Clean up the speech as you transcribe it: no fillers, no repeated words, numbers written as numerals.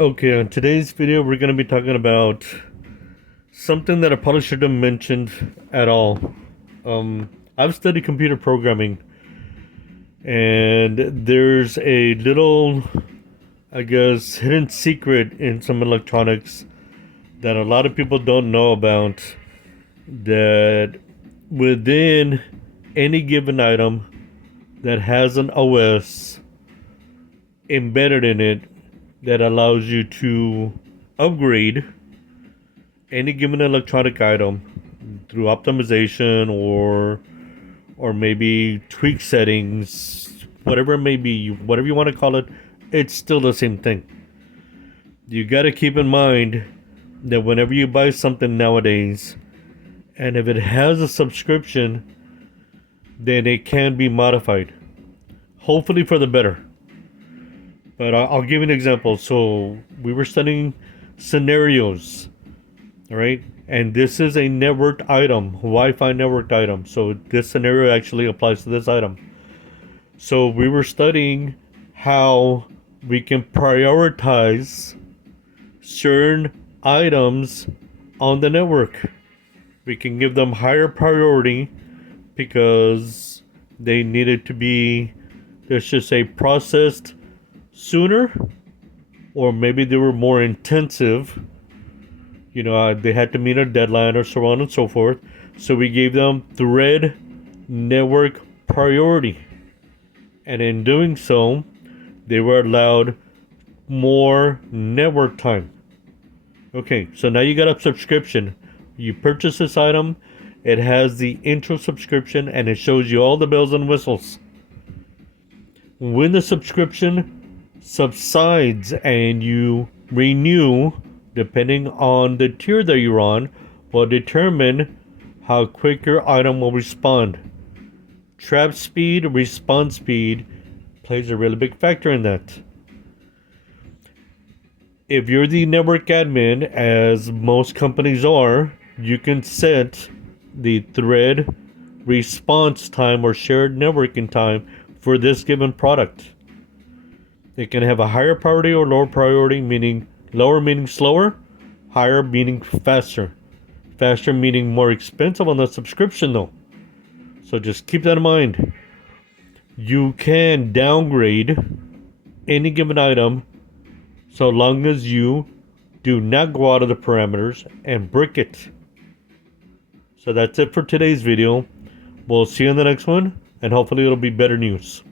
Okay, on today's video, we're going to be talking about something that I probably should have mentioned at all. I've studied computer programming, and there's a little, I guess, hidden secret in some electronics that a lot of people don't know about. That within any given item that has an OS embedded in it that allows you to upgrade any given electronic item through optimization or maybe tweak settings, whatever it may be, whatever you want to call it, it's still the same thing. You got to keep in mind that whenever you buy something nowadays, and if it has a subscription, then it can be modified, hopefully for the better. But I'll give you an example. So we were studying scenarios, all right? And this is a networked item, Wi-Fi networked item. So this scenario actually applies to this item. So we were studying how we can prioritize certain items on the network. We can give them higher priority because they needed to be, let's just say, processed sooner, or maybe they were more intensive. They had to meet a deadline or so on and so forth. So we gave them thread network priority. And in doing so, they were allowed more network time. Okay, so now you got a subscription. You purchase this item, it has the intro subscription, and it shows you all the bells and whistles. When the subscription subsides and you renew, depending on the tier that you're on, will determine how quick your item will respond. Trap speed, response speed plays a really big factor in that. If you're the network admin, as most companies are, you can set the thread response time or shared networking time for this given product. It can have a higher priority or lower priority, meaning lower meaning slower, higher meaning faster. Faster meaning more expensive on the subscription though. So just keep that in mind. You can downgrade any given item so long as you do not go out of the parameters and brick it. So that's it for today's video. We'll see you in the next one, and hopefully it'll be better news.